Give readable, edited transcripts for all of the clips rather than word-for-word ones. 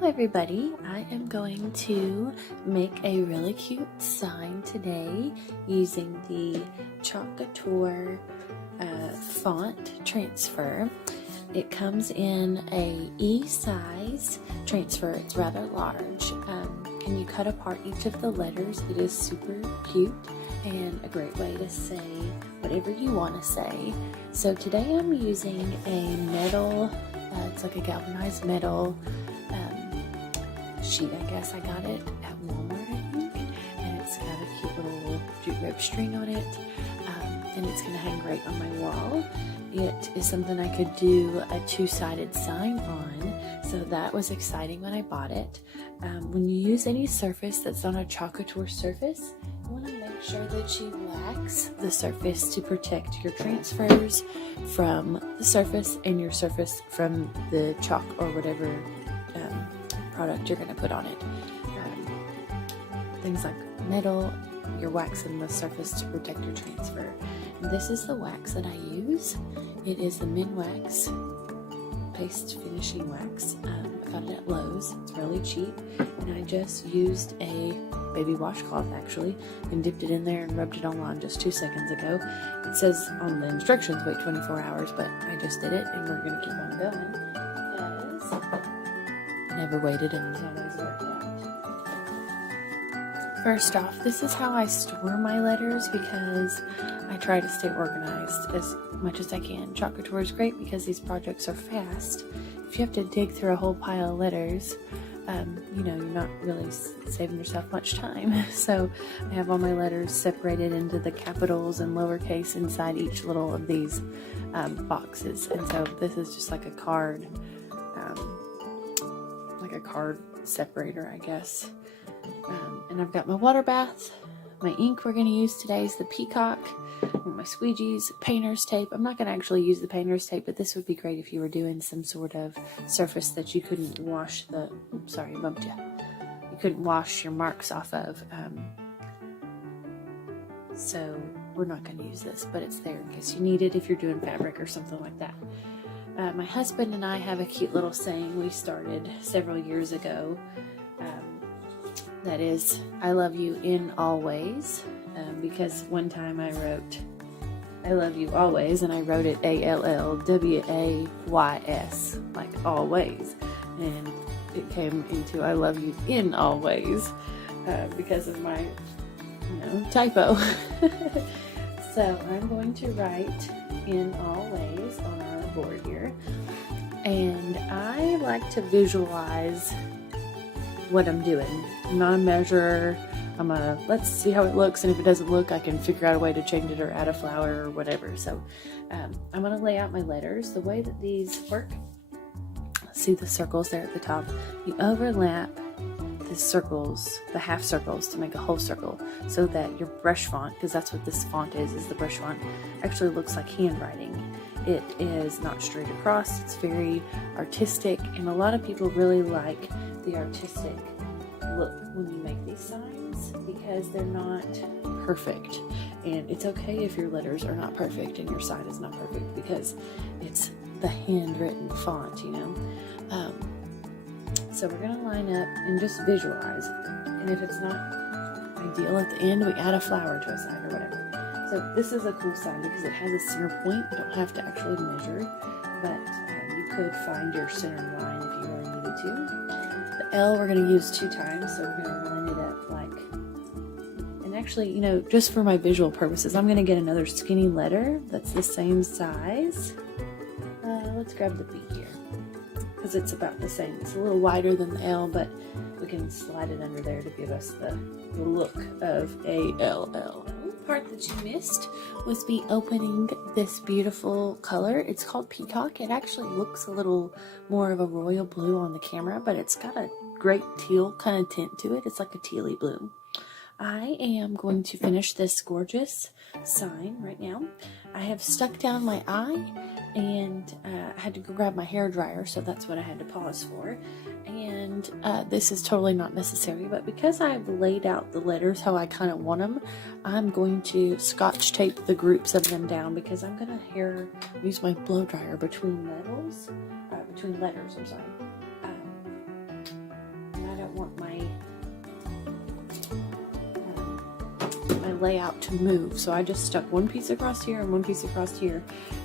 Hello everybody, I am going to make a really cute sign today using the Couture font transfer. It comes in a E size transfer. It's rather large. And you cut apart each of the letters. It is super cute and a great way to say whatever you want to say. So today I'm using a metal, it's like a galvanized metal sheet. I guess I got it at Walmart, I think, and it's got a cute little jute rope string on it, and it's going to hang great on my wall. It is something I could do a two-sided sign on, so that was exciting when I bought it. When you use any surface that's on a Couture surface, you want to make sure that you wax the surface to protect your transfers from the surface and your surface from the chalk or whatever product you're going to put on it. Things like metal, you're waxing the surface to protect your transfer. And this is the wax that I use. It is the Minwax paste finishing wax. I got it at Lowe's. It's really cheap, and I just used a baby washcloth actually and dipped it in there and rubbed it on just 2 seconds ago. It says on the instructions wait 24 hours, but I just did it, and we're going to keep on going because I never waited and it's always worked out. First off, this is how I store my letters because I try to stay organized as much as I can. Couture is great because these projects are fast. If you have to dig through a whole pile of letters, you're not really saving yourself much time. So I have all my letters separated into the capitals and lowercase inside each little of these boxes. And so this is just like a card, separator, I guess. And I've got my water bath. My ink we're going to use today is the Peacock. My squeegees, painter's tape. I'm not going to actually use the painter's tape, but this would be great if you were doing some sort of surface that you couldn't wash the, oops, sorry, I bumped you. You couldn't wash your marks off of. So we're not going to use this, but it's there in case you need it if you're doing fabric or something like that. My husband and I have a cute little saying we started several years ago. That is, I love you in always, because one time I wrote, I love you always, and I wrote it ALLWAYS, like always, and it came into I love you in always, because of my, typo. So I'm going to write in always on our board here, and I like to visualize what I'm doing. I'm not a measurer. Let's see how it looks, and if it doesn't look, I can figure out a way to change it or add a flower or whatever. So I'm going to lay out my letters. The way that these work, see the circles there at the top, you overlap the circles, the half circles, to make a whole circle, so that your brush font, because that's what this font is the brush font, actually looks like handwriting. It is not straight across. It's very artistic, and a lot of people really like the artistic look when you make these signs because they're not perfect, and it's okay if your letters are not perfect and your sign is not perfect because it's the handwritten font, so we're going to line up and just visualize, and if it's not ideal at the end, we add a flower to a side or whatever. So this is a cool sign because it has a center point. You don't have to actually measure, but you could find your center line if you really needed to. The L we're going to use 2 times, so we're going to line it up like, and actually, just for my visual purposes, I'm going to get another skinny letter that's the same size. Let's grab the B here, because it's about the same. It's a little wider than the L, but we can slide it under there to give us the look of ALL. Part that you missed was me opening this beautiful color. It's called Peacock. It actually looks a little more of a royal blue on the camera, but it's got a great teal kind of tint to it. It's like a tealy blue. I am going to finish this gorgeous sign right now. I have stuck down my eye, and I had to go grab my hair dryer, so that's what I had to pause for. And this is totally not necessary, but because I've laid out the letters how I kind of want them, I'm going to scotch tape the groups of them down, because I'm going to use my blow dryer between letters, layout to move. So I just stuck one piece across here and one piece across here,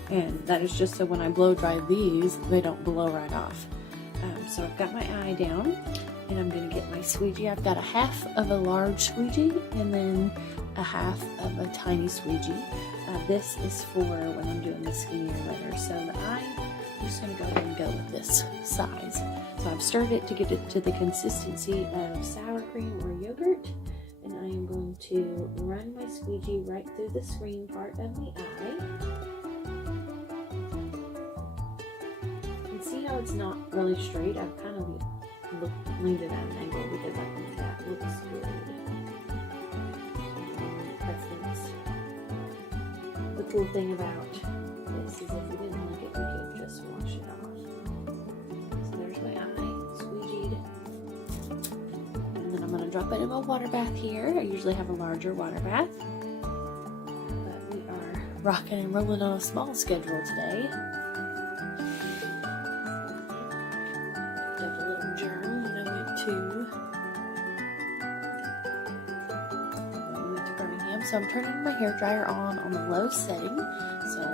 and that is just so when I blow dry these, they don't blow right off. So I've got my eye down, and I'm going to get my squeegee. I've got a half of a large squeegee and then a half of a tiny squeegee. This is for when I'm doing the skinnier letter. So the eye, I'm just going to go ahead and go with this size. So I've stirred it to get it to the consistency of sour cream or yogurt. And I am going to run my squeegee right through the screen part of the eye. And see how it's not really straight? I've kind of leaned it at an angle because I think that looks good. Preference. The cool thing about this is if we didn't like it, we could just wash it off. So there's my eye, squeegeed. And then I'm going to drop it in my water bath here. I usually have a larger water bath. But we are rocking and rolling on a small schedule today. So I'm turning my hair dryer on the low setting. So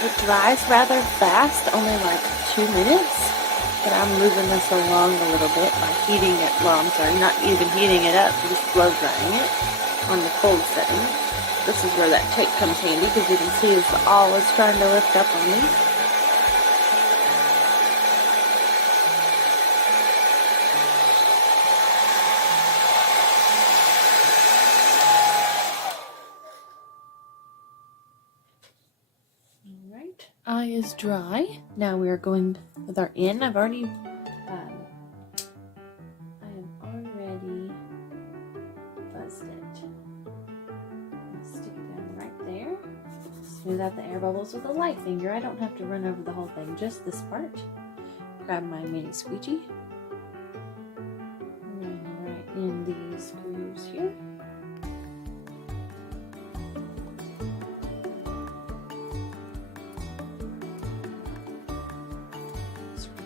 it dries rather fast, only like 2 minutes. But I'm moving this along a little bit by heating it. Well, I'm sorry, not even heating it up, just blow drying it on the cold setting. This is where that tape comes handy because you can see it's always trying to lift up on me. Eye is dry. Now we are going with our in. I have already buzzed it. Stick it down right there. Smooth out the air bubbles with a light finger. I don't have to run over the whole thing, just this part. Grab my mini squeegee. Run right in these grooves here.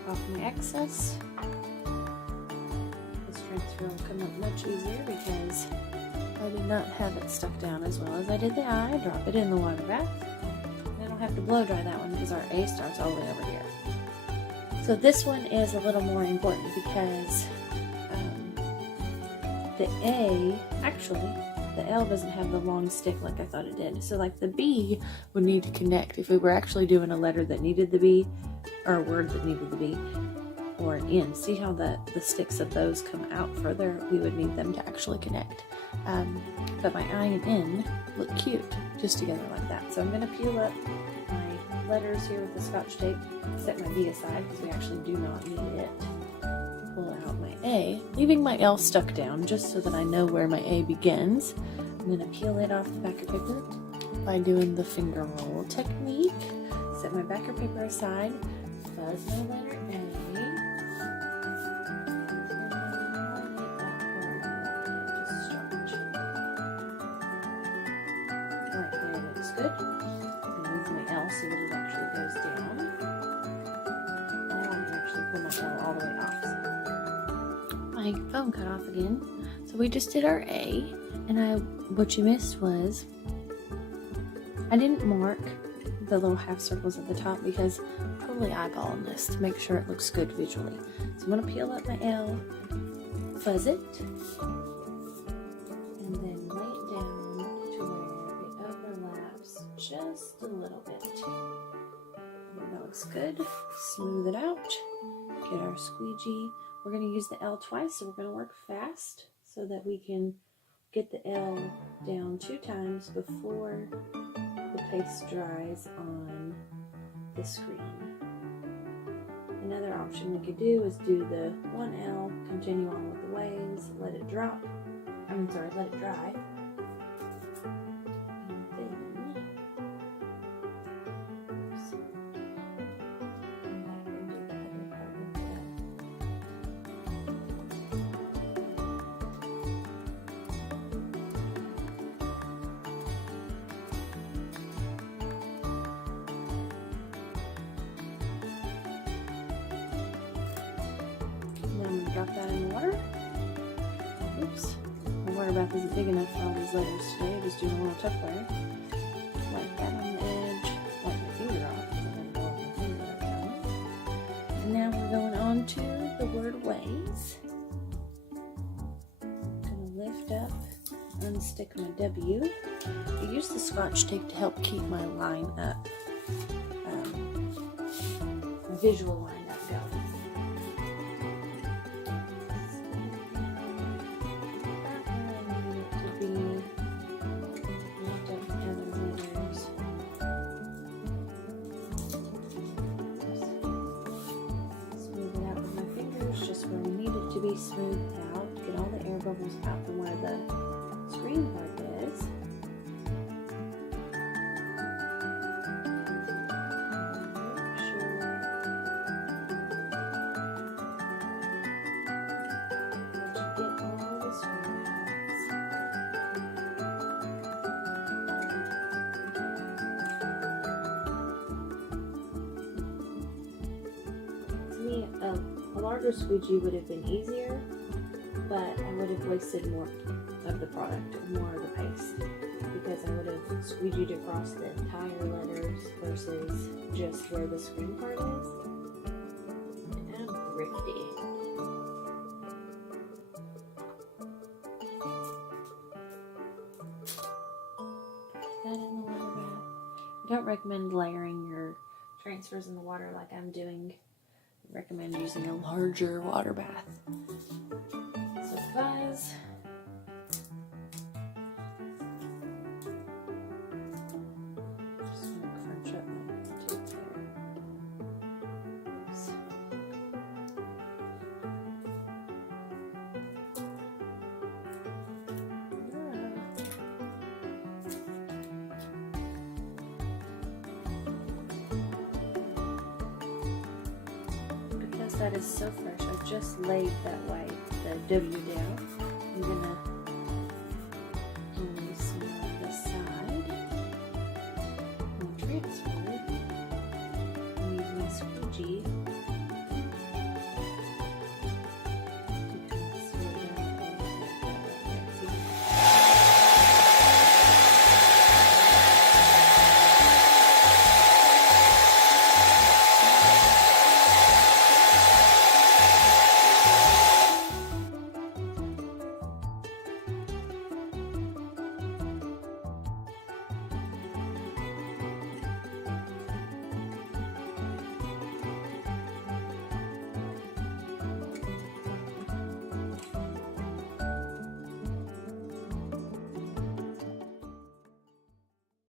Off my excess. This transfer will come up much easier because I did not have it stuck down as well as I did the eye. Drop it in the water bath. And I don't have to blow dry that one because our A starts all the way over here. So this one is a little more important because the A, actually, the L doesn't have the long stick like I thought it did. So like the B would need to connect if we were actually doing a letter that needed the B, or a word that needed the B, or an N. See how the sticks of those come out further? We would need them to actually connect. But my I and N look cute just together like that. So I'm going to peel up my letters here with the Scotch tape, set my B aside because we actually do not need it. Pull out my A, leaving my L stuck down just so that I know where my A begins. I'm going to peel it off the backer paper by doing the finger roll technique. Set my backer paper aside. Fuzz my letter A, and then line it up where I want it to start. Right there looks good. I'm going to move my L so that it actually goes down. Now I can actually pull my L all the way off. My phone cut off again. So we just did our A, and what you missed was I didn't mark the little half circles at the top because I'm probably eyeballing this to make sure it looks good visually. So I'm going to peel up my L, fuzz it, and then lay it down to where it overlaps just a little bit. That looks good. Smooth it out. Get our squeegee. We're going to use the L twice, so we're going to work fast so that we can get the L down 2 times before the paste dries on the screen. Another option we could do is do the 1L, continue on with the waves, let it dry. And then come back and do the other part of that. drop that in the water. Oops, my water bath isn't big enough for all these letters today. Just doing a little Tupperware. Like that on the edge. Wipe my finger off because I'm going to go over my finger right now. And now we're going on to the word ways. I'm going to lift up, unstick my W. I use the Scotch tape to help keep my line up, my visual line up going. To be smoothed out, get all the air bubbles out from where the screen part is. Make sure that you get all the screen parts. To me, a larger squeegee would have been easier, but I would have wasted more of the product, more of the paste, because I would have squeegeed across the entire letters versus just where the screen part is. And I'm thrifty. Put that in the water bath. I don't recommend layering your transfers in the water like I'm doing. I recommend using a larger water bath. So fuzz. Just want to crunch up my tip there. Oops. That is so fresh. I just laid that white, the W down. I'm gonna